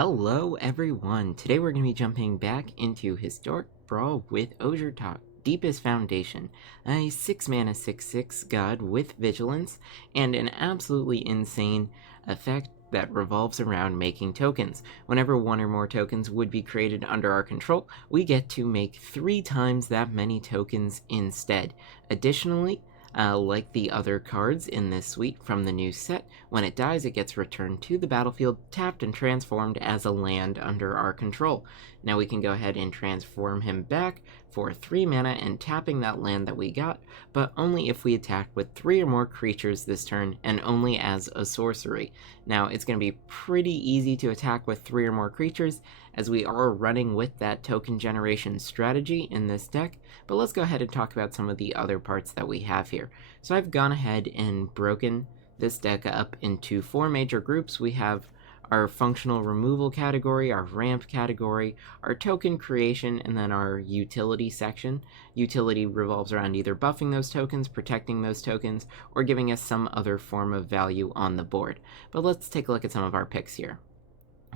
Hello everyone! Today we're going to be jumping back into Historic Brawl with Ojer Taq, Deepest Foundation, a 6-mana 6/6 god with Vigilance, and an absolutely insane effect that revolves around making tokens. Whenever one or more tokens would be created under our control, we get to make 3 times that many tokens instead. Additionally, like the other cards in this suite from the new set, when it dies it gets returned to the battlefield, tapped and transformed as a land under our control. Now we can go ahead and transform him back for 3 mana and tapping that land that we got, but only if we attack with 3 or more creatures this turn, and only as a sorcery. Now it's going to be pretty easy to attack with 3 or more creatures, as we are running with that token generation strategy in this deck, but let's go ahead and talk about some of the other parts that we have here. So I've gone ahead and broken this deck up into 4 major groups. We have our functional removal category, our ramp category, our token creation, and then our utility section. Utility revolves around either buffing those tokens, protecting those tokens, or giving us some other form of value on the board. But let's take a look at some of our picks here.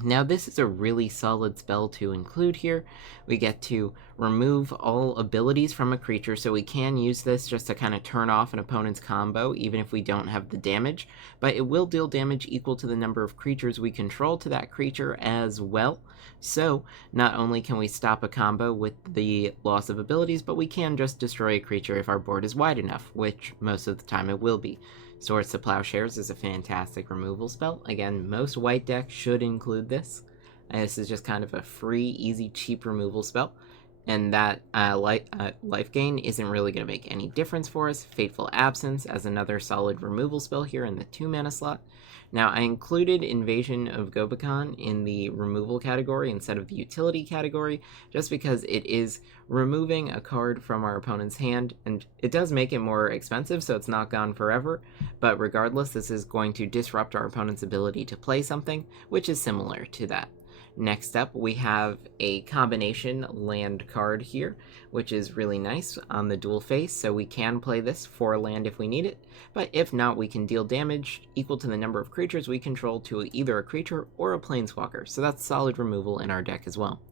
Now this is a really solid spell to include here. We get to remove all abilities from a creature, so we can use this just to kind of turn off an opponent's combo even if we don't have the damage, but it will deal damage equal to the number of creatures we control to that creature as well. So not only can we stop a combo with the loss of abilities, but we can just destroy a creature if our board is wide enough, which most of the time it will be. Swords to Plowshares is a fantastic removal spell. Again, most white decks should include this. This is just kind of a free, easy, cheap removal spell. And that life gain isn't really going to make any difference for us. Fateful Absence as another solid removal spell here in the 2-mana slot. Now, I included Invasion of Gobekhan in the removal category instead of the utility category, just because it is removing a card from our opponent's hand, and it does make it more expensive, so it's not gone forever, but regardless, this is going to disrupt our opponent's ability to play something, which is similar to that. Next up, we have a combination land card here, which is really nice on the dual face, so we can play this for land if we need it, but if not, we can deal damage equal to the number of creatures we control to either a creature or a planeswalker, so that's solid removal in our deck as well.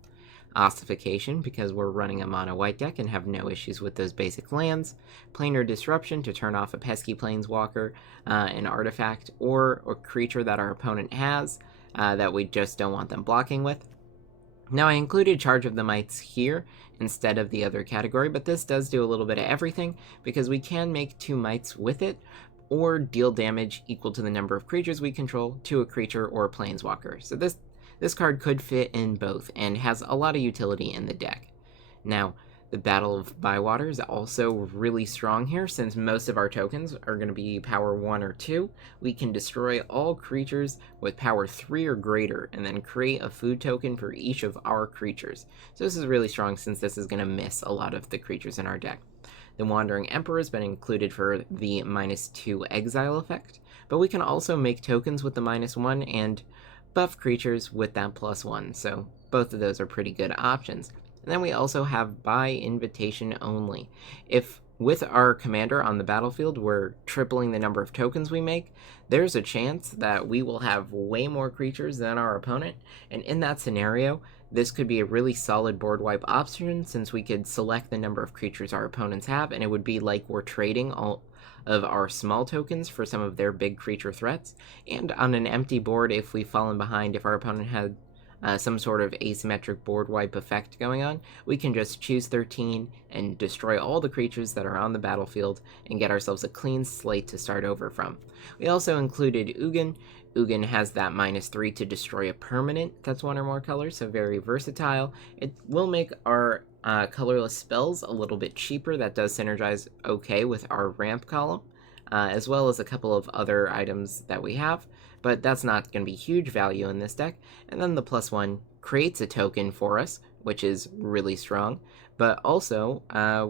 Ossification, because we're running a mono white deck and have no issues with those basic lands. Planar Disruption to turn off a pesky planeswalker, an artifact, or a creature that our opponent has, that we just don't want them blocking with. Now I included Charge of the Mites here instead of the other category, but this does do a little bit of everything because we can make 2 mites with it or deal damage equal to the number of creatures we control to a creature or a planeswalker. So this card could fit in both and has a lot of utility in the deck. Now, the Battle of Bywater is also really strong here, since most of our tokens are going to be power 1 or 2. We can destroy all creatures with power 3 or greater, and then create a food token for each of our creatures. So this is really strong, since this is going to miss a lot of the creatures in our deck. The Wandering Emperor has been included for the -2 exile effect, but we can also make tokens with the -1 and buff creatures with that +1, so both of those are pretty good options. And then we also have by invitation only. If with our commander on the battlefield we're tripling the number of tokens we make, there's a chance that we will have way more creatures than our opponent, and in that scenario this could be a really solid board wipe option, since we could select the number of creatures our opponents have, and it would be like we're trading all of our small tokens for some of their big creature threats. And on an empty board, if we've fallen behind, if our opponent had some sort of asymmetric board wipe effect going on, we can just choose 13 and destroy all the creatures that are on the battlefield and get ourselves a clean slate to start over from. We also included Ugin. Ugin has that -3 to destroy a permanent that's 1 or more colors, so very versatile. It will make our colorless spells a little bit cheaper. That does synergize okay with our ramp column, as well as a couple of other items that we have, but that's not going to be huge value in this deck. And then the +1 creates a token for us, which is really strong, but also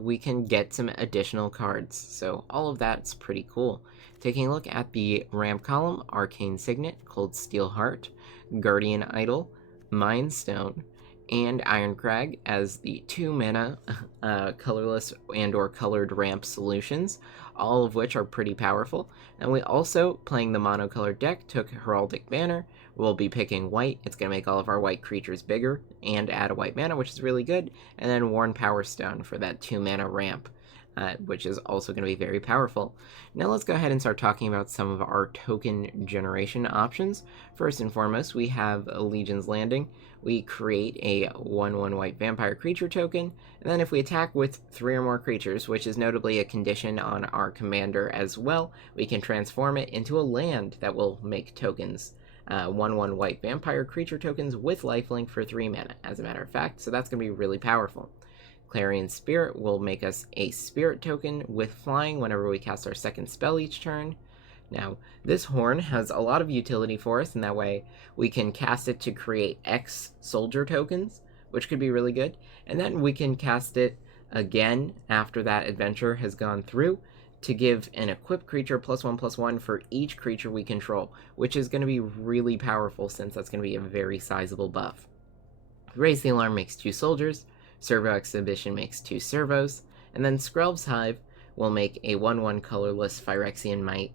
we can get some additional cards, so all of that's pretty cool. Taking a look at the ramp column, Arcane Signet, Cold Steel Heart, Guardian Idol, Mind Stone, and Ironcrag as the 2-mana colorless and or colored ramp solutions, all of which are pretty powerful. And we also, playing the monocolored deck, took Heraldic Banner, we'll be picking white. It's going to make all of our white creatures bigger and add a white mana, which is really good. And then Worn Power Stone for that 2 mana ramp, which is also going to be very powerful. Now let's go ahead and start talking about some of our token generation options. First and foremost, we have Legion's Landing. We create a 1/1 white vampire creature token, and then if we attack with 3 or more creatures, which is notably a condition on our commander as well, we can transform it into a land that will make tokens. 1/1 white vampire creature tokens with lifelink for 3 mana, as a matter of fact, so that's going to be really powerful. Clarion Spirit will make us a spirit token with flying whenever we cast our second spell each turn. Now, this horn has a lot of utility for us, and that way we can cast it to create X soldier tokens, which could be really good, and then we can cast it again after that adventure has gone through to give an equipped creature +1/+1 for each creature we control, which is going to be really powerful since that's going to be a very sizable buff. Raise the Alarm makes 2 soldiers, Servo Exhibition makes 2 servos, and then Skrelv's Hive will make a 1/1 colorless Phyrexian Might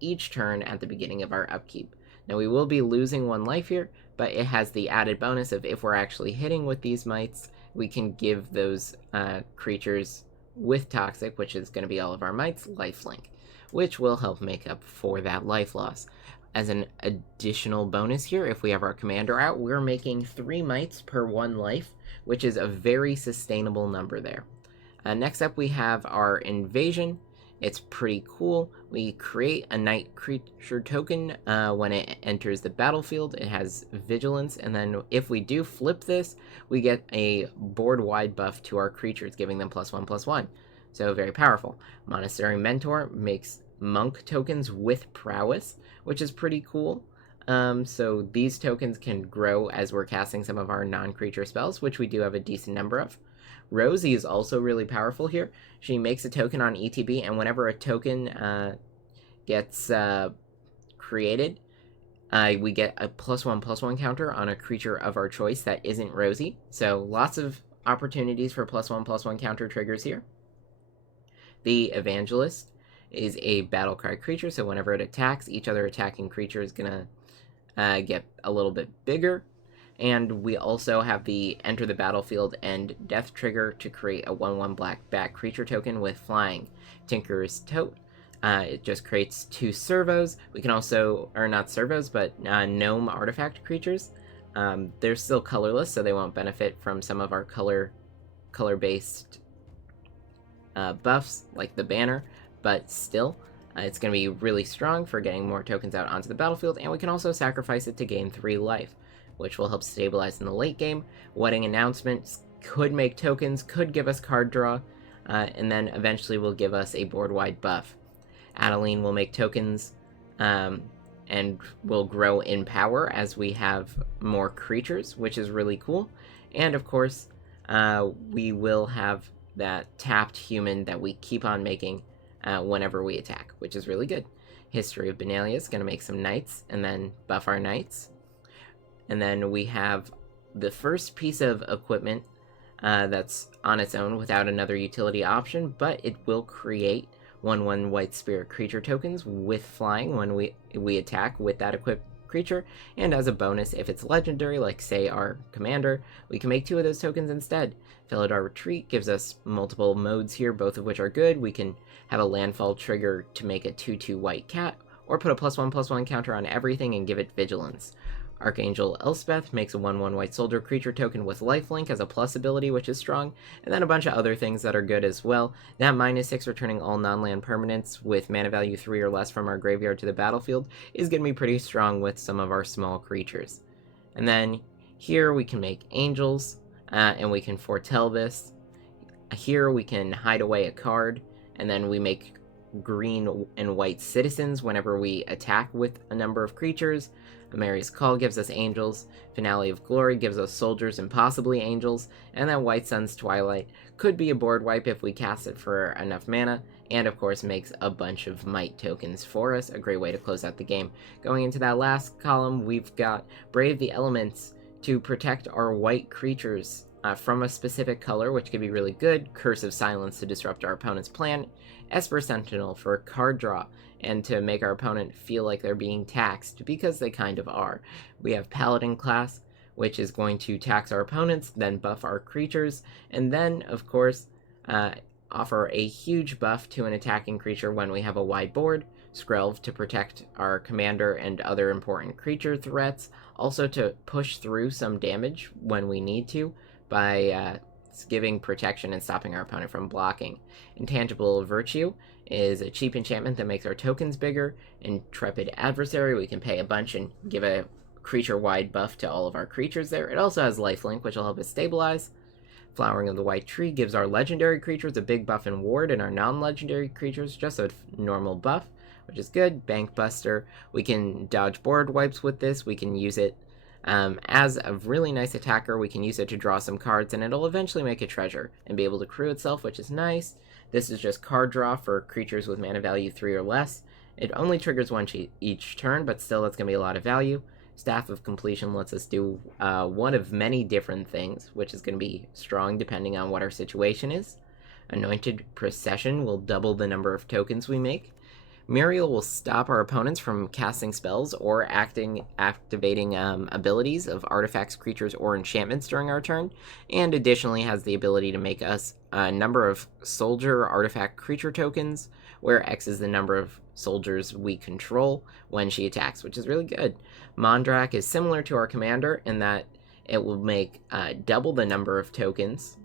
each turn at the beginning of our upkeep. Now we will be losing 1 life here, but it has the added bonus of if we're actually hitting with these mites, we can give those creatures with Toxic, which is going to be all of our mites, lifelink, which will help make up for that life loss. As an additional bonus here, if we have our commander out, we're making 3 mites per 1 life, which is a very sustainable number there. Next up, we have our Invasion. It's pretty cool. We create a night creature token when it enters the battlefield. It has vigilance, and then if we do flip this, we get a board-wide buff to our creatures, giving them +1/+1. So very powerful. Monastery Mentor makes monk tokens with prowess, which is pretty cool. So these tokens can grow as we're casting some of our non-creature spells, which we do have a decent number of. Rosie is also really powerful here. She makes a token on ETB, and whenever a token gets created, we get a +1/+1 counter on a creature of our choice that isn't Rosie. So lots of opportunities for +1/+1 counter triggers here. The Evangelist is a battlecry creature, so whenever it attacks, each other attacking creature is going to get a little bit bigger. And we also have the Enter the Battlefield and Death trigger to create a 1/1 black bat creature token with flying. Tinker's Tote. It just creates 2 servos. We can also, or not servos, but gnome artifact creatures. They're still colorless, so they won't benefit from some of our color-based buffs, like the banner, but still, it's going to be really strong for getting more tokens out onto the battlefield, and we can also sacrifice it to gain 3 life, which will help stabilize in the late game. Wedding Announcements could make tokens, could give us card draw, and then eventually will give us a board-wide buff. Adeline will make tokens, and will grow in power as we have more creatures, which is really cool. And of course, we will have that tapped human that we keep on making whenever we attack, which is really good. History of Benalia is going to make some knights and then buff our knights. And then we have the first piece of equipment that's on its own without another utility option, but it will create 1/1 white spirit creature tokens with flying when we attack with that equipped creature. And as a bonus, if it's legendary, like say our commander, we can make 2 of those tokens instead. Felidar Retreat gives us multiple modes here, both of which are good. We can have a landfall trigger to make a 2/2 white cat, or put a +1/+1 counter on everything and give it vigilance. Archangel Elspeth makes a 1/1 white soldier creature token with lifelink as a plus ability, which is strong, and then a bunch of other things that are good as well. That -6 returning all non-land permanents with mana value 3 or less from our graveyard to the battlefield is going to be pretty strong with some of our small creatures. And then here we can make angels, and we can foretell this. Here we can hide away a card, and then we make green and white citizens whenever we attack with a number of creatures. Mary's Call gives us angels, Finale of Glory gives us soldiers and possibly angels, and then White Sun's Twilight could be a board wipe if we cast it for enough mana, and of course makes a bunch of might tokens for us, a great way to close out the game. Going into that last column, we've got Brave the Elements to protect our white creatures from a specific color, which could be really good, Curse of Silence to disrupt our opponent's plan, Esper Sentinel for card draw, and to make our opponent feel like they're being taxed, because they kind of are. We have Paladin class, which is going to tax our opponents, then buff our creatures, and then, of course, offer a huge buff to an attacking creature when we have a wide board, Skrelv to protect our commander and other important creature threats, also to push through some damage when we need to by giving protection and stopping our opponent from blocking. Intangible Virtue is a cheap enchantment that makes our tokens bigger. Intrepid Adversary, we can pay a bunch and give a creature-wide buff to all of our creatures there. It also has Lifelink, which will help us stabilize. Flowering of the White Tree gives our legendary creatures a big buff and ward, and our non-legendary creatures just a normal buff, which is good. Bank Buster, we can dodge board wipes with this. We can use it as a really nice attacker. We can use it to draw some cards, and it'll eventually make a treasure and be able to crew itself, which is nice. This is just card draw for creatures with mana value 3 or less. It only triggers once each turn, but still that's going to be a lot of value. Staff of Completion lets us do one of many different things, which is going to be strong depending on what our situation is. Anointed Procession will double the number of tokens we make. Muriel will stop our opponents from casting spells or activating abilities of artifacts, creatures, or enchantments during our turn, and additionally has the ability to make us a number of soldier artifact creature tokens, where X is the number of soldiers we control when she attacks, which is really good. Mondrak is similar to our commander in that it will make double the number of tokens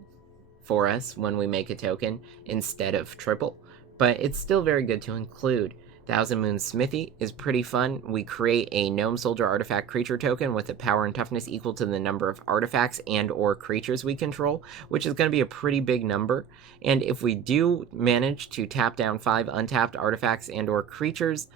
for us when we make a token instead of triple, but it's still very good to include. Thousand Moon Smithy is pretty fun. We create a Gnome Soldier artifact creature token with a power and toughness equal to the number of artifacts and or creatures we control, which is going to be a pretty big number. And if we do manage to tap down 5 untapped artifacts and or creatures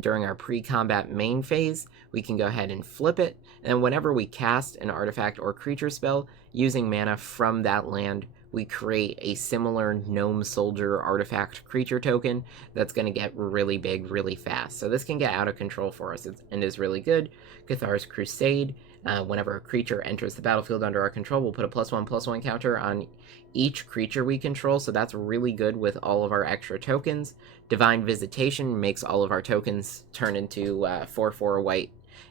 during our pre-combat main phase, we can go ahead and flip it. And whenever we cast an artifact or creature spell using mana from that land, we create a similar Gnome Soldier artifact creature token that's going to get really big really fast. So this can get out of control for us and is really good. Cathar's Crusade, whenever a creature enters the battlefield under our control, we'll put a +1/+1 counter on each creature we control, so that's really good with all of our extra tokens. Divine Visitation makes all of our tokens turn into 4/4 white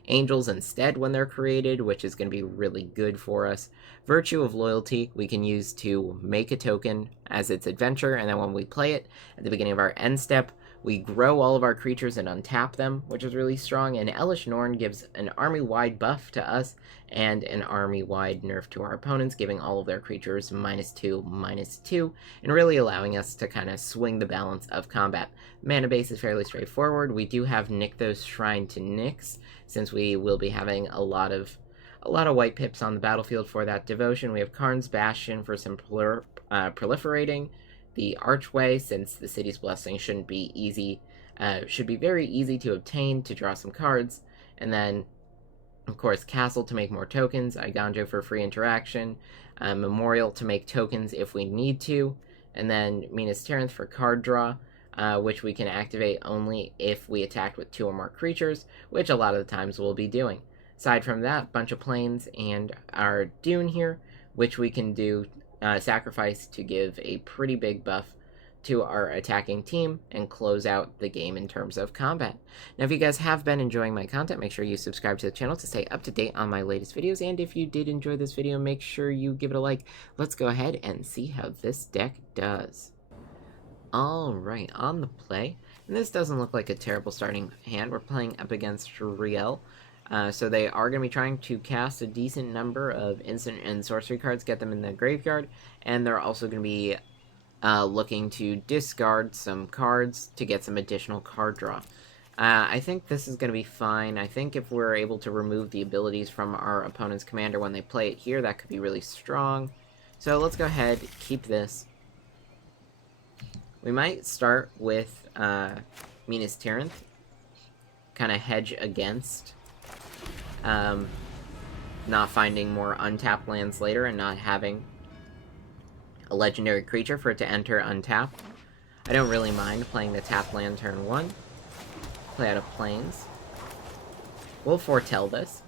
angels instead when they're created, which is going to be really good for us. Virtue of Loyalty we can use to make a token as its adventure, and then when we play it at the beginning of our end step, we grow all of our creatures and untap them, which is really strong. And Elish Norn gives an army-wide buff to us and an army-wide nerf to our opponents, giving all of their creatures -2/-2, and really allowing us to kind of swing the balance of combat. Mana base is fairly straightforward. We do have Nykthos Shrine to Nyx, since we will be having a lot of white pips on the battlefield for that devotion. We have Karn's Bastion for some proliferating. The Archway, since the City's Blessing shouldn't be easy, should be very easy to obtain to draw some cards. And then, of course, Castle to make more tokens, Iganjo for free interaction, Memorial to make tokens if we need to, and then Minas Tirith for card draw, which we can activate only if we attack with 2 or more creatures, which a lot of the times we'll be doing. Aside from that, bunch of planes and our Dune here, which we can do sacrifice to give a pretty big buff to our attacking team and close out the game in terms of combat. Now, if you guys have been enjoying my content, make sure you subscribe to the channel to stay up to date on my latest videos, and if you did enjoy this video, make sure you give it a like. Let's go ahead and see how this deck does. Alright, on the play, and this doesn't look like a terrible starting hand. We're playing up against Riel. So they are going to be trying to cast a decent number of instant and sorcery cards, get them in the graveyard, and they're also going to be looking to discard some cards to get some additional card draw. I think this is going to be fine. I think if we're able to remove the abilities from our opponent's commander when they play it here, that could be really strong. So let's go ahead, keep this. We might start with Minas Tirith, kind of hedge against not finding more untapped lands later and not having a legendary creature for it to enter untapped. I don't really mind playing the tap land turn 1. Play out of planes. We'll foretell this.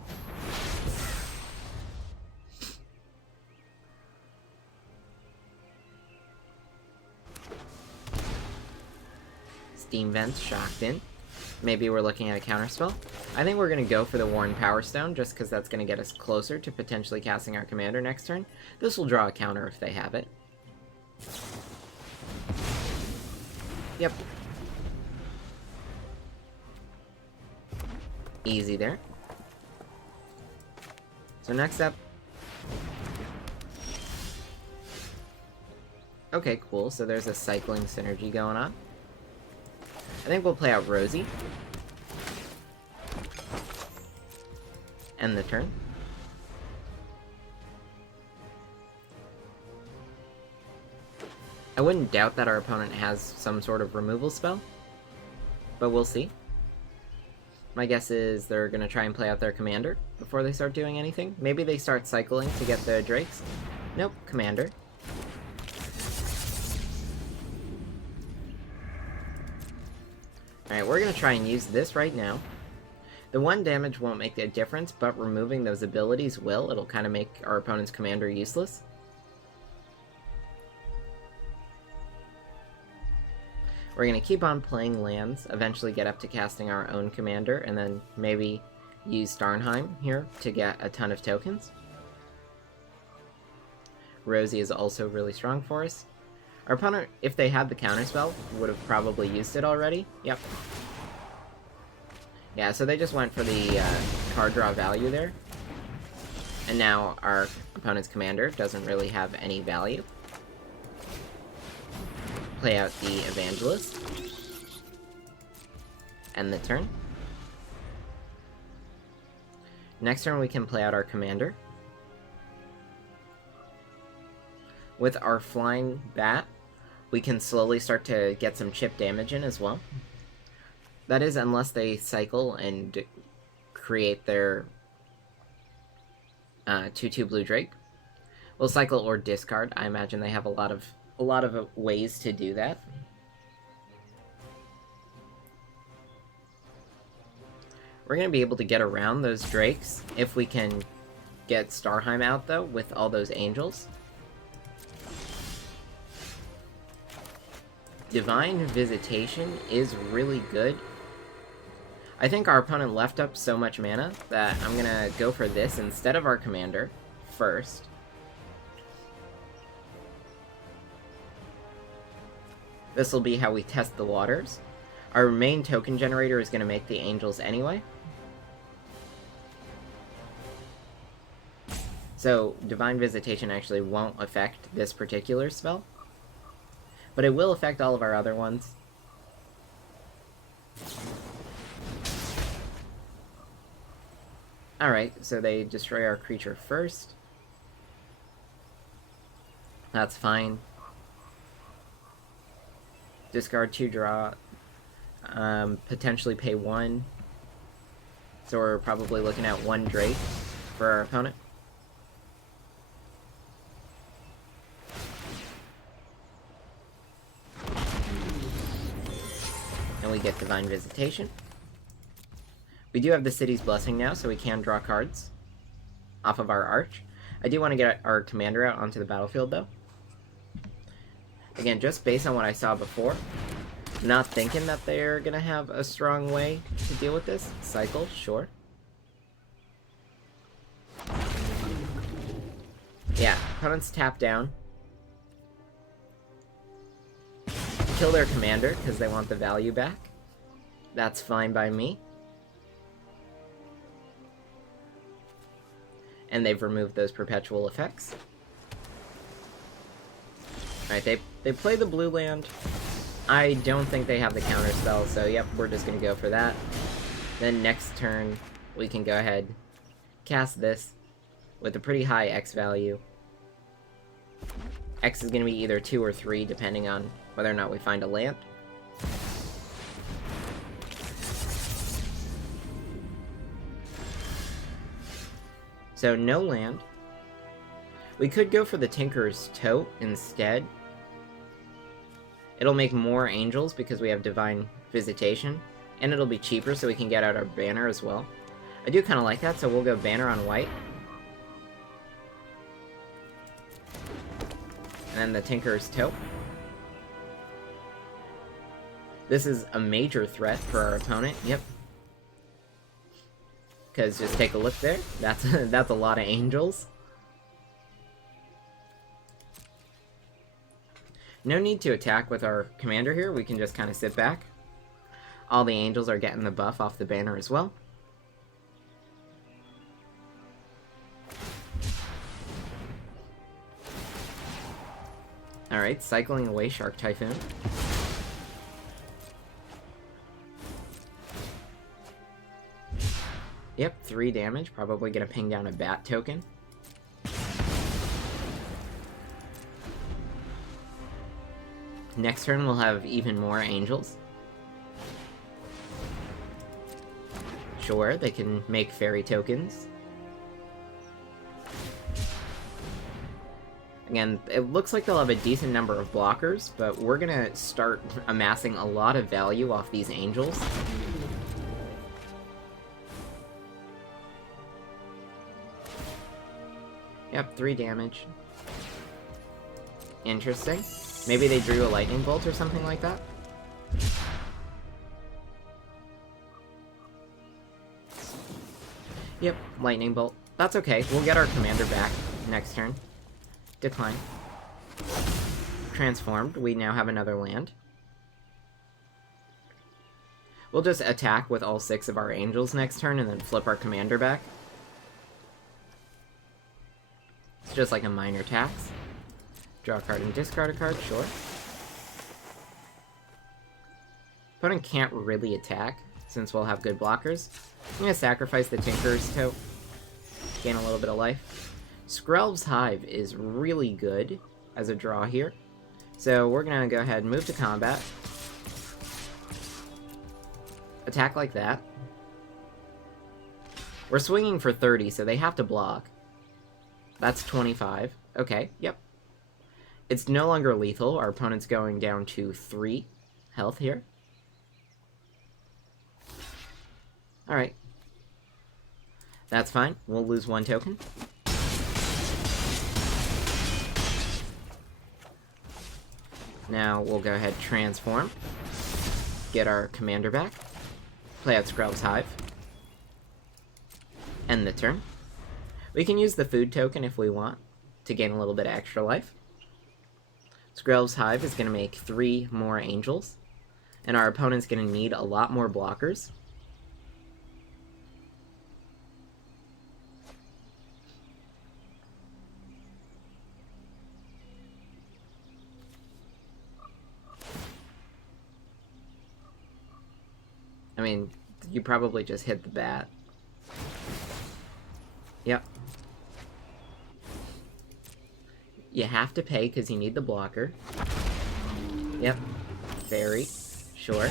Steam Vents, Shocked-In. Maybe we're looking at a counterspell. I think we're going to go for the Worn Power Stone, just because that's going to get us closer to potentially casting our commander next turn. This will draw a counter if they have it. Yep. Easy there. So next up... Okay, cool. So there's a cycling synergy going on. I think we'll play out Rosie. End the turn. I wouldn't doubt that our opponent has some sort of removal spell, but we'll see. My guess is they're going to try and play out their commander before they start doing anything. Maybe they start cycling to get the drakes. Nope, commander. Alright, we're going to try and use this right now. The 1 damage won't make a difference, but removing those abilities will. It'll kind of make our opponent's commander useless. We're going to keep on playing lands, eventually get up to casting our own commander, and then maybe use Starnheim here to get a ton of tokens. Rosie is also really strong for us. Our opponent, if they had the counterspell, would have probably used it already. Yep. Yeah, so they just went for the card draw value there. And now our opponent's commander doesn't really have any value. Play out the Evangelist. End the turn. Next turn we can play out our commander. With our Flying Bat, we can slowly start to get some chip damage in as well. That is, unless they cycle and create their 2/2 blue Drake. We'll cycle or discard. I imagine they have a lot of ways to do that. We're going to be able to get around those Drakes if we can get Starheim out, though, with all those Angels. Divine Visitation is really good. I think our opponent left up so much mana that I'm going to go for this instead of our commander first. This will be how we test the waters. Our main token generator is going to make the Angels anyway. So, Divine Visitation actually won't affect this particular spell. But it will affect all of our other ones. Alright, so they destroy our creature first. That's fine. Discard 2 draw. Potentially pay 1. So we're probably looking at 1 Drake for our opponent. And we get Divine Visitation. We do have the City's Blessing now, so we can draw cards off of our Arch. I do want to get our commander out onto the battlefield, though. Again, just based on what I saw before, not thinking that they're going to have a strong way to deal with this. Cycle, sure. Yeah, opponents tap down. Kill their commander, because they want the value back. That's fine by me. And they've removed those perpetual effects. Alright, they play the blue land. I don't think they have the counter spell, so yep, we're just gonna go for that. Then next turn, we can go ahead, cast this with a pretty high X value. X is gonna be either 2 or 3, depending on whether or not we find a land. So no land. We could go for the Tinker's Toe instead. It'll make more Angels because we have Divine Visitation, and it'll be cheaper so we can get out our banner as well. I do kind of like that, so we'll go banner on white. And then the Tinker's Toe. This is a major threat for our opponent. Yep. Because just take a look there. That's a lot of angels. No need to attack with our commander here. We can just kind of sit back. All the angels are getting the buff off the banner as well. Alright, cycling away Shark Typhoon. Yep, 3 damage. Probably gonna ping down a bat token. Next turn we'll have even more angels. Sure, they can make fairy tokens. Again, it looks like they'll have a decent number of blockers, but we're gonna start amassing a lot of value off these angels. Yep, 3 damage. Interesting. Maybe they drew a lightning bolt or something like that? Yep, lightning bolt. That's okay, we'll get our commander back next turn. Decline. Transformed, we now have another land. We'll just attack with all 6 of our angels next turn and then flip our commander back. It's just like a minor tax. Draw a card and discard a card, sure. Opponent can't really attack, since we'll have good blockers. I'm gonna sacrifice the Tinker's Toe. Gain a little bit of life. Skrelv's Hive is really good as a draw here. So we're gonna go ahead and move to combat. Attack like that. We're swinging for 30, so they have to block. That's 25. Okay, yep. It's no longer lethal. Our opponent's going down to 3 health here. Alright. That's fine. We'll lose 1 token. Now we'll go ahead and transform. Get our commander back. Play out Skrelv's Hive. End the turn. We can use the food token if we want to gain a little bit of extra life. Skrelv's Hive is going to make 3 more angels, and our opponent's going to need a lot more blockers. I mean, you probably just hit the bat. Yep. You have to pay because you need the blocker. Yep. Fairy. Sure.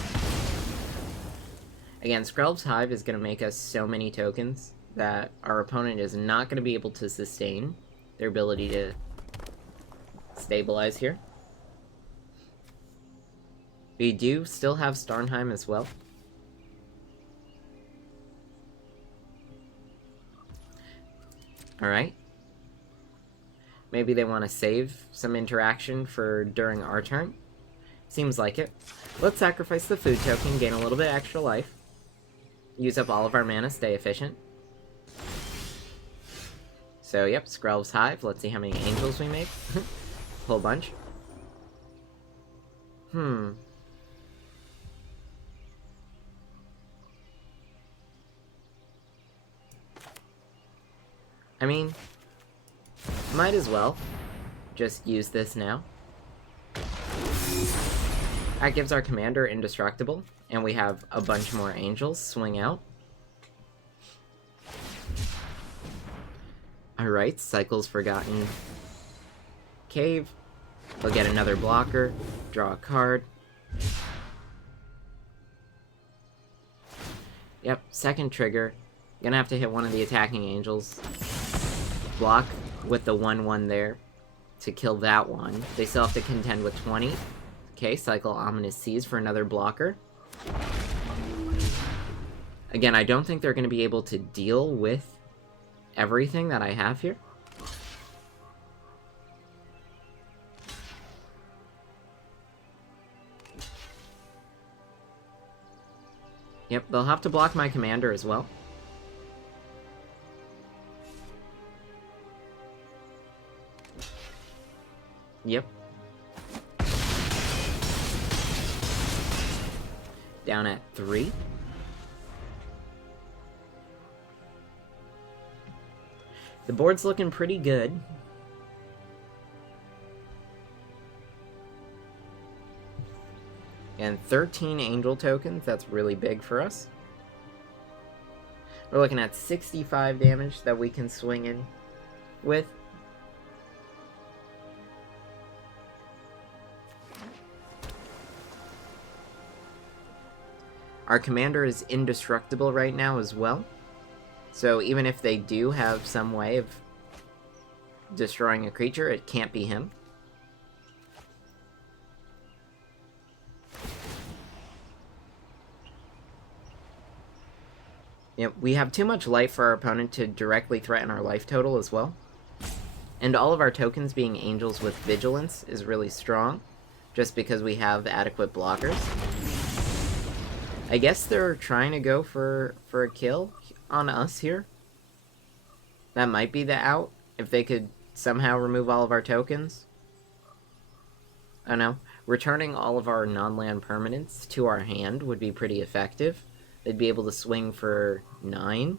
Again, Skrelv's Hive is going to make us so many tokens that our opponent is not going to be able to sustain their ability to stabilize here. We do still have Starnheim as well. Alright. Maybe they want to save some interaction for during our turn. Seems like it. Let's sacrifice the food token, gain a little bit extra life. Use up all of our mana, stay efficient. So, yep, Skrelv's Hive. Let's see how many angels we make. Whole bunch. I mean, might as well just use this now. That gives our commander indestructible, and we have a bunch more angels swing out. Alright, Cycle's Forgotten Cave. We'll get another blocker, draw a card. Yep, second trigger. Gonna have to hit one of the attacking angels. Block with the 1/1 there to kill that one. They still have to contend with 20. Okay, cycle Ominous Seas for another blocker. Again, I don't think they're going to be able to deal with everything that I have here. Yep, they'll have to block my commander as well. Yep. Down at 3. The board's looking pretty good. And 13 angel tokens, that's really big for us. We're looking at 65 damage that we can swing in with. Our commander is indestructible right now as well. So even if they do have some way of destroying a creature, it can't be him. Yep, we have too much life for our opponent to directly threaten our life total as well. And all of our tokens being angels with vigilance is really strong, just because we have adequate blockers. I guess they're trying to go for a kill on us here. That might be the out, if they could somehow remove all of our tokens. I don't know. Returning all of our non-land permanents to our hand would be pretty effective. They'd be able to swing for 9,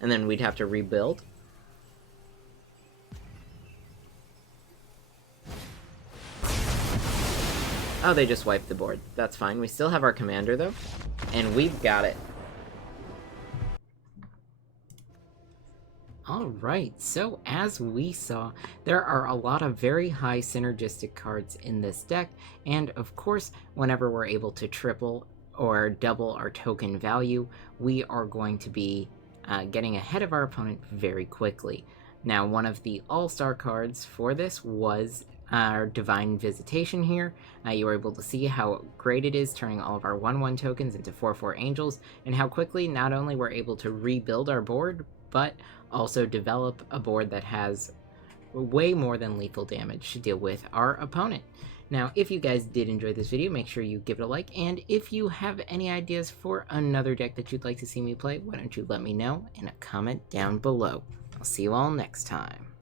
and then we'd have to rebuild. Oh, they just wiped the board. That's fine. We still have our commander, though, and we've got it. Alright, so as we saw, there are a lot of very high synergistic cards in this deck, and of course, whenever we're able to triple or double our token value, we are going to be getting ahead of our opponent very quickly. Now, one of the all-star cards for this was our Divine Visitation here. You were able to see how great it is turning all of our 1/1 tokens into 4/4 angels, and how quickly not only we're able to rebuild our board, but also develop a board that has way more than lethal damage to deal with our opponent. Now, if you guys did enjoy this video, make sure you give it a like, and if you have any ideas for another deck that you'd like to see me play, why don't you let me know in a comment down below. I'll see you all next time.